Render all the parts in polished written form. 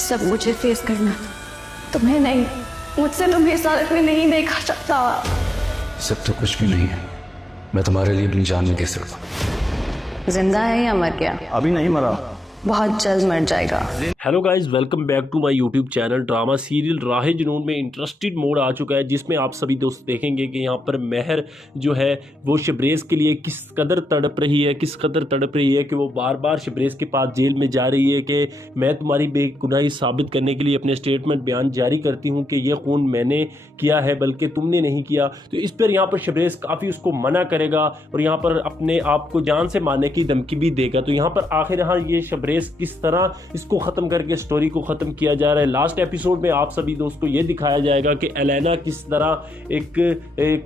सब मुझे फेस करना था, तुम्हें नहीं। मुझसे तुम्हें साथ में नहीं देखा सकता। सब तो कुछ भी नहीं है, मैं तुम्हारे लिए अपनी जान भी दे सकता। जिंदा है या मर गया? अभी नहीं मरा, बहुत जल्द मर जाएगा। Hello guys, welcome back to my YouTube channel. Drama serial Rahe Junoon में इंटरेस्टेड मोड आ चुका है, जिसमें आप सभी दोस्त देखेंगे कि यहाँ पर महर जो है वो शबरेज़ के लिए किस कदर तड़प रही है कि वो बार बार शबरेज़ के पास जेल में जा रही है कि मैं तुम्हारी बेगुनाही साबित करने के लिए अपने स्टेटमेंट बयान जारी करती हूँ कि ये खून मैंने किया है बल्कि तुमने नहीं किया। तो इस पर यहाँ पर शबरेज़ काफ़ी उसको मना करेगा और यहाँ पर अपने आप को जान से मारने की धमकी भी देगा। तो यहाँ पर आखिर ये शबरेज़ किस तरह इसको ख़त्म करके स्टोरी को ख़त्म किया जा रहा है। लास्ट एपिसोड में आप सभी दोस्तों ये दिखाया जाएगा कि एलेना किस तरह एक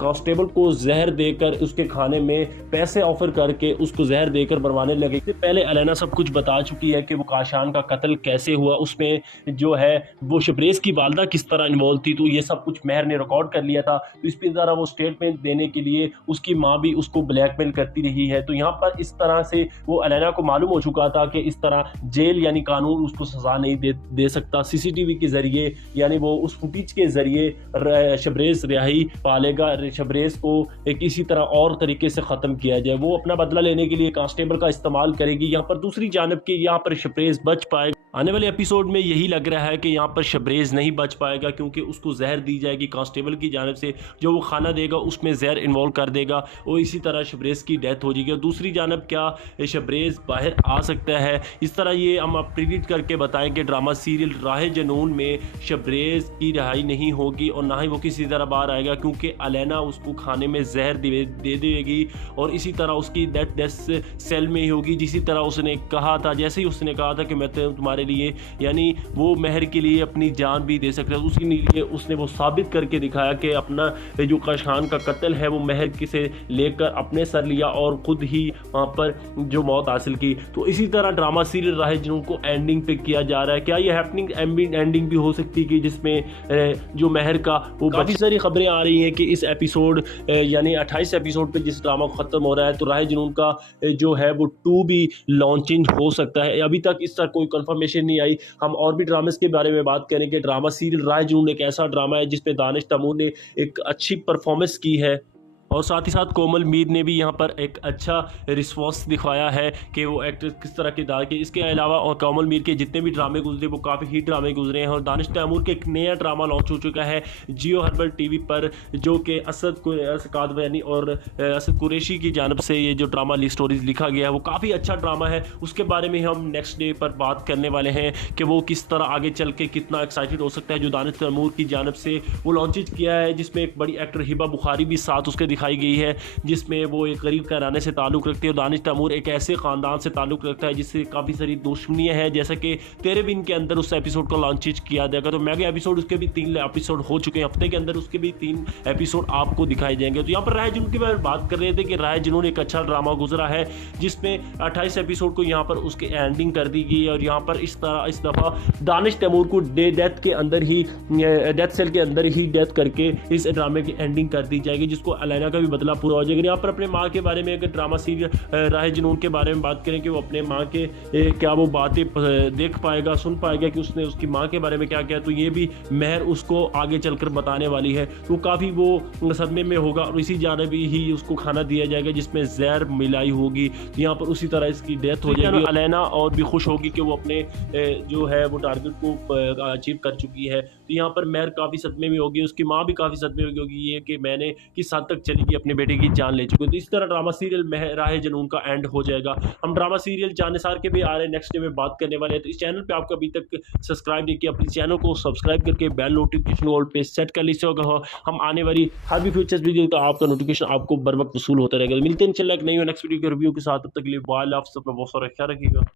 कांस्टेबल को जहर देकर उसके खाने में पैसे ऑफर करके उसको जहर देकर मरवाने लगे। पहले एलेना सब कुछ बता चुकी है कि वो काशान का कत्ल कैसे हुआ, उसमें जो है वो शबरेज़ की वालदा किस तरह इन्वॉल्व थी। तो ये सब कुछ महर ने रिकॉर्ड कर लिया था। तो इस तरह वो स्टेटमेंट देने के लिए उसकी माँ भी उसको ब्लैकमेल करती रही है। तो यहाँ पर इस तरह से वो एलेना को मालूम हो चुका था कि इस तरह जेल यानी कानून उसको सजा नहीं दे सकता। सीसीटीवी के जरिए यानी वो उस फुटेज के जरिए शबरेज़ रिहाई पालेगा। शबरेज़ को किसी तरह और तरीके से ख़त्म किया जाए। वो अपना बदला लेने के लिए कांस्टेबल का इस्तेमाल करेगी। यहाँ पर दूसरी जानब के यहाँ पर शबरेज़ बच पाएगा। आने वाले एपिसोड में यही लग रहा है कि यहाँ पर शबरेज़ नहीं बच पाएगा, क्योंकि उसको जहर दी जाएगी कांस्टेबल की जानब से। जो वो खाना देगा उसमें जहर इन्वॉल्व कर देगा और इसी तरह शबरेज़ की डेथ हो जाएगी। और दूसरी जानब क्या शबरेज़ बाहर आ सकता है। इस तरह ये हम प्रेडिक्ट करके बताएं कि ड्रामा सीरियल राहे जुनून में शबरेज़ की रिहाई नहीं होगी और ना ही वो किसी तरह बाहर आएगा, क्योंकि एलेना उसको खाने में जहर दे देगी और इसी तरह उसकी डेथ सेल में ही होगी। जिसी तरह उसने कहा था, जैसे ही उसने कहा था कि मैं तुम्हारे लिए यानी वो महर के लिए अपनी जान भी दे सकता है, उसी लिए उसने वो साबित करके दिखाया कि अपना जो काशान का कत्ल है वो महर से लेकर अपने सर लिया और खुद ही वहाँ पर जो मौत हासिल की। तो इसी तरह ड्रामा सीरियल राहे जुनून को एंडिंग पे किया जा रहा है। क्या ये हैपनिंग एंडिंग भी हो सकती है कि जिसमें जो महर का वो काफ़ी सारी खबरें आ रही हैं कि इस एपिसोड यानी 28 एपिसोड पे जिस ड्रामा को ख़त्म हो रहा है तो राहे जुनून का जो है वो 2 भी लॉन्चिंग हो सकता है। अभी तक इस तरह कोई कंफर्मेशन नहीं आई। हम और भी ड्रामेस के बारे में बात करेंगे। ड्रामा सीरियल राहे जुनून एक ऐसा ड्रामा है जिसमें दानिश तैमूर ने एक अच्छी परफॉर्मेंस की है और साथ ही साथ कोमल मीर ने भी यहाँ पर एक अच्छा रिस्पॉन्स दिखाया है कि वो एक्टर किस तरह किरदार के। इसके अलावा और कोमल मीर के जितने भी ड्रामे गुजरे वो काफ़ी हिट ड्रामे गुजरे हैं। और दानिश तैमूर के एक नया ड्रामा लॉन्च हो चुका है जियो हर्बल टीवी पर, जो कि असद कादवानी और असद कुरैशी की जानब से ये जो ड्रामा स्टोरीज लिखा गया है वो काफ़ी अच्छा ड्रामा है। उसके बारे में हम नेक्स्ट डे पर बात करने वाले हैं कि वो किस तरह आगे चल के कितना एक्साइटेड हो सकता है। जो दानिश तैमूर की जानब से वो लॉन्च किया है, जिसमें एक बड़ी एक्टर हिबा बुखारी भी साथ उसके दिखाई गई है, जिसमें वो एक गरीब घराने से ताल्लुक़ रखती है। और दानिश तैमूर एक ऐसे ख़ानदान से ताल्लुक़ रखता है जिससे काफ़ी सारी दुश्मनियाँ हैं, जैसा कि तेरे बिन के अंदर उस एपिसोड को लॉन्च किया जाएगा। तो मेगा एपिसोड उसके भी 3 एपिसोड हो चुके हैं, हफ्ते के अंदर उसके भी 3 एपिसोड आपको दिखाए जाएंगे। तो यहाँ पर राहे जुनून की बात कर रहे थे कि राहे जुनून एक अच्छा ड्रामा गुजरा है जिसमें 28 एपिसोड को यहाँ पर उसकी एंडिंग कर दी गई है। और यहाँ पर इस दफ़ा दानिश तैमूर को डेथ के अंदर ही डेथ सेल के अंदर ही डेथ करके इस ड्रामे की एंडिंग कर दी जाएगी, जिसको एलेना का भी बदला पूरा हो जाएगा। यहाँ पर अपने माँ के बारे में अगर ड्रामा सीरियल राहे जुनून के बारे में बात करें कि वो अपने माँ के क्या वो बातें देख पाएगा, सुन पाएगा कि उसने उसकी माँ के बारे में क्या किया, तो ये भी महर उसको आगे चलकर बताने वाली है। तो काफ़ी वो सदमे में होगा और इसी जानब ही उसको खाना दिया जाएगा जिसमें जहर मिलाई होगी। तो यहाँ पर उसी तरह इसकी डेथ हो जाएगी। एलेना और भी खुश होगी कि वो अपने जो है वो टारगेट को अचीव कर चुकी है। तो यहाँ पर महर काफ़ी सदमे में होगी, उसकी माँ भी काफ़ी सदमे में होगी ये कि मैंने किस हद तक चली अपने बेटे की जान ले चुके। तो इस तरह ड्रामा सीरियल राहे जुनून का एंड हो जाएगा। हम ड्रामा सीरियल जानिसार के भी आ रहे हैं, नेक्स्ट डे में बात करने वाले हैं। तो इस चैनल पे आपको अभी तक सब्सक्राइब नहीं किया, अपने चैनल को सब्सक्राइब करके बेल नोटिफिकेशन ऑल पे सेट कर लीजिए। अगर हम आने वाली हर भी फ्यूचर्स वीडियो तो आपका नोटिफिकेशन आपको बर वक्त वसूल होता रहेगा। मिलते हैं इंशाल्लाह एक नई नेक्स्ट वीडियो के रिव्यू के साथ। तब तक के लिए बाय, आप सब बहुत सारा ख्याल रखिएगा।